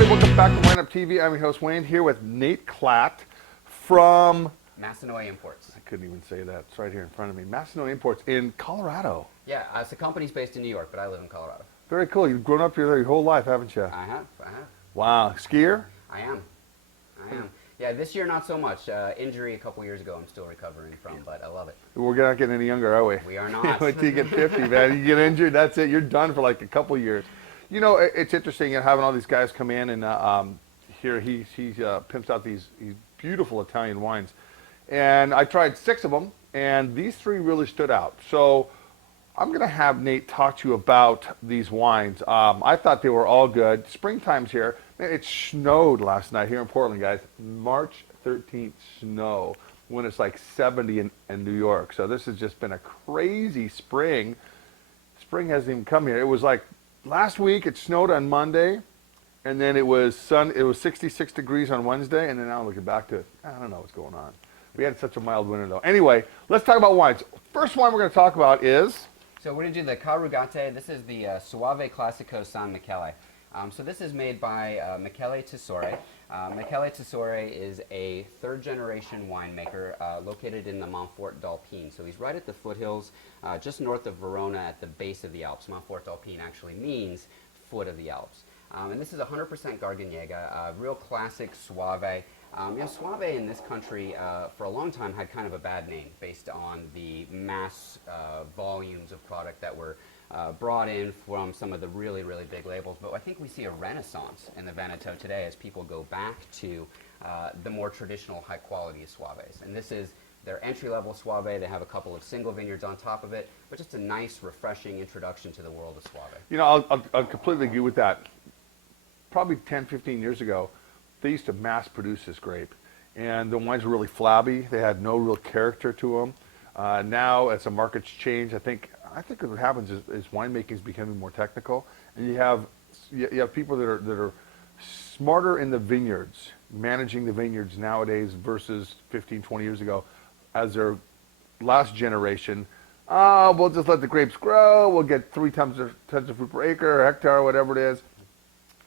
everybody, welcome back to WineupTV. I'm your host Wayne, here with Nate Klatt from Massanois Imports. I couldn't even say that. It's right here in front of me. Massanois Imports in Colorado. Yeah, the company's based in New York, but I live in Colorado. Very cool. You've grown up here your whole life, haven't you? I have. Wow. Skier? I am. Yeah, this year not so much. Injury a couple years ago I'm still recovering from, but I love it. We're not getting any younger, are we? We are not. Wait till you get 50, man. You get injured, that's it. You're done for like a couple years. You know, it's interesting having all these guys come in and here he pimps out these beautiful Italian wines. And I tried 6 of them, and these 3 really stood out. So I'm going to have Nate talk to you about these wines. I thought they were all good. Springtime's here. Man, it snowed last night here in Portland, guys. March 13th snow when it's like 70 in New York. So this has just been a crazy spring. Spring hasn't even come here. It was like last week it snowed on Monday, and then it was 66 degrees on Wednesday, and then now looking back to it, I don't know what's going on. We had such a mild winter though. Anyway, let's talk about wines. First wine we're going to talk about is... So we're going to do the Carugate. This is the Soave Classico San Michele. So this is made by Michele Tesore. Michele Tesore is a 3rd-generation winemaker located in the Montefalco d'Alpine. So he's right at the foothills, just north of Verona at the base of the Alps. Montefalco d'Alpine actually means foot of the Alps. And this is 100% Garganega, real classic Soave. You know, Soave in this country for a long time had kind of a bad name based on the mass volumes of product that were brought in from some of the really, really big labels. But I think we see a renaissance in the Veneto today as people go back to the more traditional high quality of Soaves. And this is their entry-level Soave. They have a couple of single vineyards on top of it, but just a nice, refreshing introduction to the world of Soave. You know, I'll completely agree with that. Probably 10, 15 years ago, they used to mass produce this grape, and the wines were really flabby. They had no real character to them. Now, as the market's changed, I think what happens is winemaking is becoming more technical, and you have people that are smarter in the vineyards, managing the vineyards nowadays versus 15, 20 years ago, as their last generation. We'll just let the grapes grow. We'll get 3 tons of fruit per acre, or hectare, or whatever it is.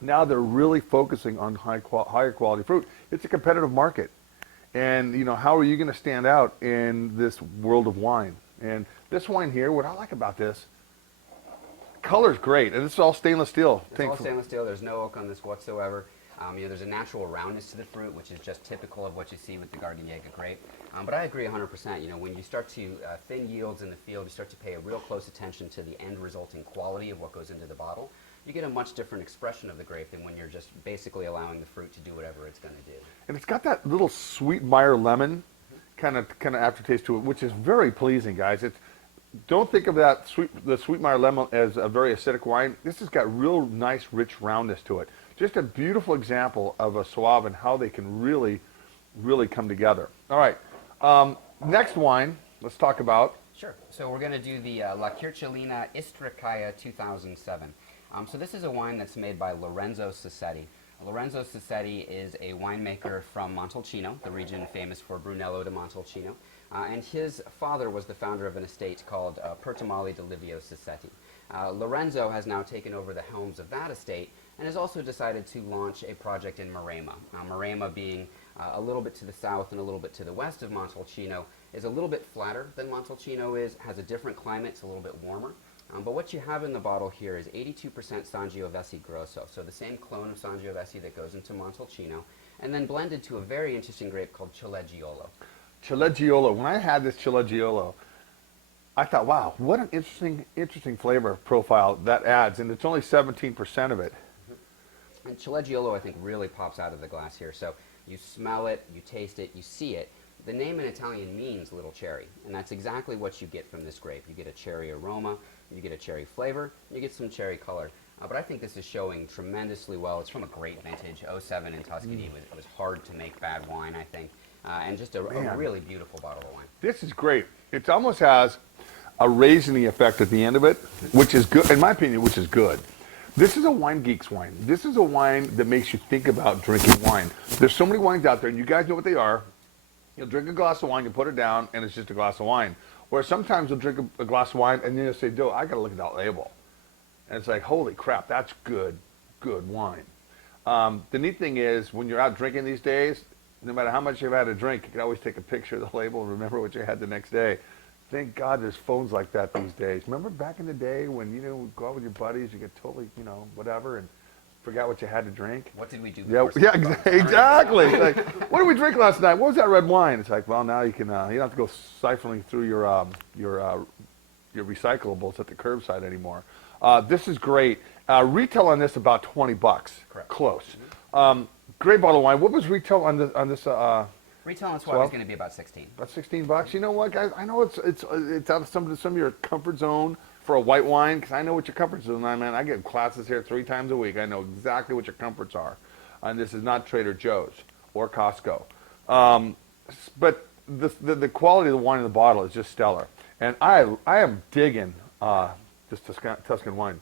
Now they're really focusing on higher quality fruit. It's a competitive market. And, you know, how are you going to stand out in this world of wine? And this wine here, what I like about this, color's great. And it's all stainless steel. It's all stainless steel. There's no oak on this whatsoever. You know, there's a natural roundness to the fruit, which is just typical of what you see with the Garganega grape. But I agree 100%. You know, when you start to thin yields in the field, you start to pay a real close attention to the end resulting quality of what goes into the bottle. You get a much different expression of the grape than when you're just basically allowing the fruit to do whatever it's going to do. And it's got that little sweet Meyer lemon kind of aftertaste to it, which is very pleasing, guys. Don't think of the sweet Meyer lemon as a very acidic wine. This has got real nice, rich roundness to it. Just a beautiful example of a Soave and how they can really, really come together. All right, next wine, let's talk about. Sure. So we're going to do the La Citlina Istrikaya 2007. So this is a wine that's made by Lorenzo Sassetti. Lorenzo Sassetti is a winemaker from Montalcino, the region famous for Brunello di Montalcino. And his father was the founder of an estate called Pertimali di Livio Sassetti. Lorenzo has now taken over the helms of that estate and has also decided to launch a project in Maremma. Now, Maremma being a little bit to the south and a little bit to the west of Montalcino, is a little bit flatter than Montalcino is, has a different climate, it's a little bit warmer. But what you have in the bottle here is 82% Sangiovese Grosso, so the same clone of Sangiovese that goes into Montalcino, and then blended to a very interesting grape called Cileggiolo. Cileggiolo. When I had this Cileggiolo, I thought, wow, what an interesting flavor profile that adds, and it's only 17% of it. And Cileggiolo, I think, really pops out of the glass here. So you smell it, you taste it, you see it. The name in Italian means little cherry, and that's exactly what you get from this grape. You get a cherry aroma, you get a cherry flavor, you get some cherry color. But I think this is showing tremendously well. It's from a great vintage, 07 in Tuscany. It was hard to make bad wine, I think, and just a really beautiful bottle of wine. This is great. It almost has a raisiny effect at the end of it, which is good, in my opinion, which is good. This is a wine geek's wine. This is a wine that makes you think about drinking wine. There's so many wines out there, and you guys know what they are. You'll drink a glass of wine, you put it down, and it's just a glass of wine. Where sometimes you'll drink a glass of wine, and then you'll say, I got to look at that label. And it's like, holy crap, that's good wine. The neat thing is, when you're out drinking these days, no matter how much you've had to drink, you can always take a picture of the label and remember what you had the next day. Thank God there's phones like that these days. Remember back in the day when, would go out with your buddies, you get totally, whatever, and forgot what you had to drink? What did we do Yeah, before? yeah, exactly. It's like, what did we drink last night? What was that red wine? It's like, well, now you can, you don't have to go siphoning through your recyclables at the curbside anymore. This is great. Retail on this about $20. Correct. Close. Great bottle of wine. What was retail on this? Retail on Suave is going to be about 16. About $16. You know what, guys? I know it's out of some of your comfort zone for a white wine, because I know what your comfort zone are, man. I get classes here 3 times a week. I know exactly what your comforts are. And this is not Trader Joe's or Costco. But the quality of the wine in the bottle is just stellar. And I am digging this Tuscan wine.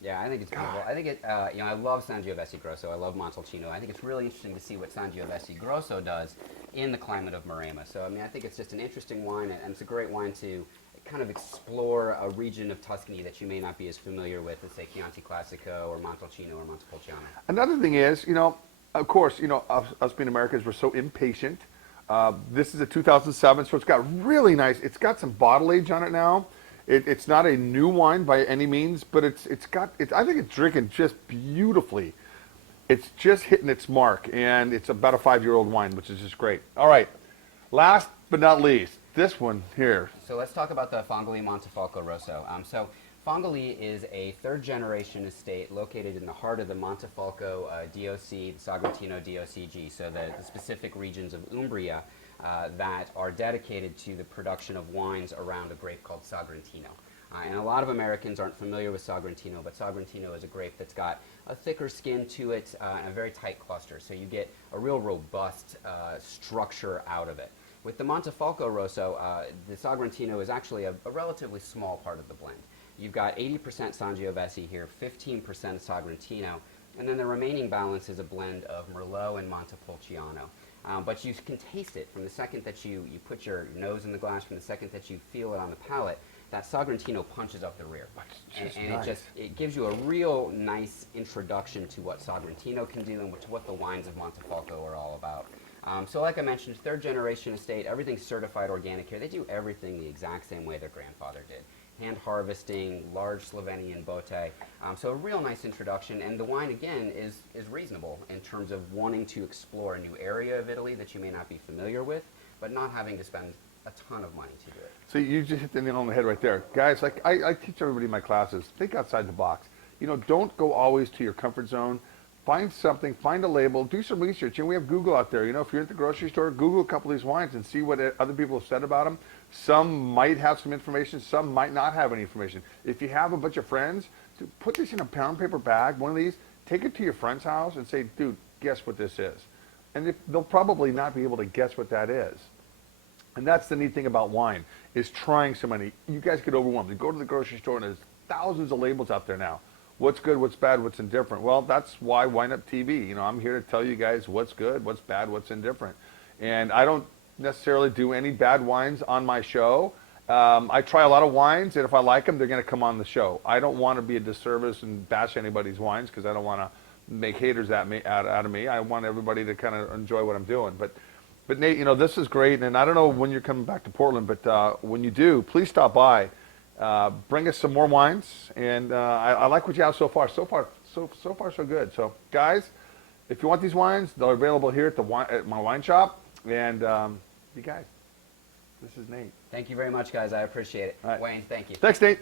Yeah, I think it's beautiful. I think I love Sangiovese Grosso. I love Montalcino. I think it's really interesting to see what Sangiovese Grosso does in the climate of Maremma. So, I mean, I think it's just an interesting wine, and it's a great wine to kind of explore a region of Tuscany that you may not be as familiar with as, say, Chianti Classico or Montalcino or Montepulciano. Another thing is, of course, us being Americans, we're so impatient. This is a 2007, so it's got really nice, it's got some bottle age on it now. It's not a new wine by any means, but I think it's drinking just beautifully. It's just hitting its mark, and it's about a 5-year-old wine, which is just great. All right, last but not least, this one here. So let's talk about the Fongoli Montefalco Rosso. So Fongoli is a 3rd-generation estate located in the heart of the Montefalco DOC, the Sagrantino DOCG, so the specific regions of Umbria that are dedicated to the production of wines around a grape called Sagrantino. And a lot of Americans aren't familiar with Sagrantino, but Sagrantino is a grape that's got a thicker skin to it and a very tight cluster, so you get a real robust structure out of it. With the Montefalco Rosso, the Sagrantino is actually a relatively small part of the blend. You've got 80% Sangiovese here, 15% Sagrantino, and then the remaining balance is a blend of Merlot and Montepulciano. But you can taste it from the second that you put your nose in the glass, from the second that you feel it on the palate. That Sagrantino punches up the rear. And nice. It gives you a real nice introduction to what Sagrantino can do and to what the wines of Montefalco are all about. So like I mentioned, 3rd-generation estate, everything's certified organic here. They do everything the exact same way their grandfather did. Hand harvesting, large Slovenian bote. So a real nice introduction, and the wine, again, is reasonable in terms of wanting to explore a new area of Italy that you may not be familiar with, but not having to spend a ton of money to do it. So you just hit the nail on the head right there. Guys, like I teach everybody in my classes, think outside the box. Don't go always to your comfort zone. Find something, find a label, do some research. And we have Google out there. If you're at the grocery store, Google a couple of these wines and see what other people have said about them. Some might have some information, some might not have any information. If you have a bunch of friends, put this in a pound paper bag, one of these, take it to your friend's house and say, dude, guess what this is. And they'll probably not be able to guess what that is. And that's the neat thing about wine, is trying so many. You guys get overwhelmed. You go to the grocery store and there's thousands of labels out there now. What's good, what's bad, what's indifferent? Well, that's why WineupTV. I'm here to tell you guys what's good, what's bad, what's indifferent. And I don't necessarily do any bad wines on my show. I try a lot of wines, and if I like them, they're going to come on the show. I don't want to be a disservice and bash anybody's wines because I don't want to make haters out of me. I want everybody to kind of enjoy what I'm doing. But Nate, this is great, and I don't know when you're coming back to Portland, but when you do, please stop by. Bring us some more wines, and I like what you have so far. So far, so good. So, guys, if you want these wines, they're available here at my wine shop. And you guys, this is Nate. Thank you very much, guys. I appreciate it. Right. Wayne, thank you. Thanks, Nate.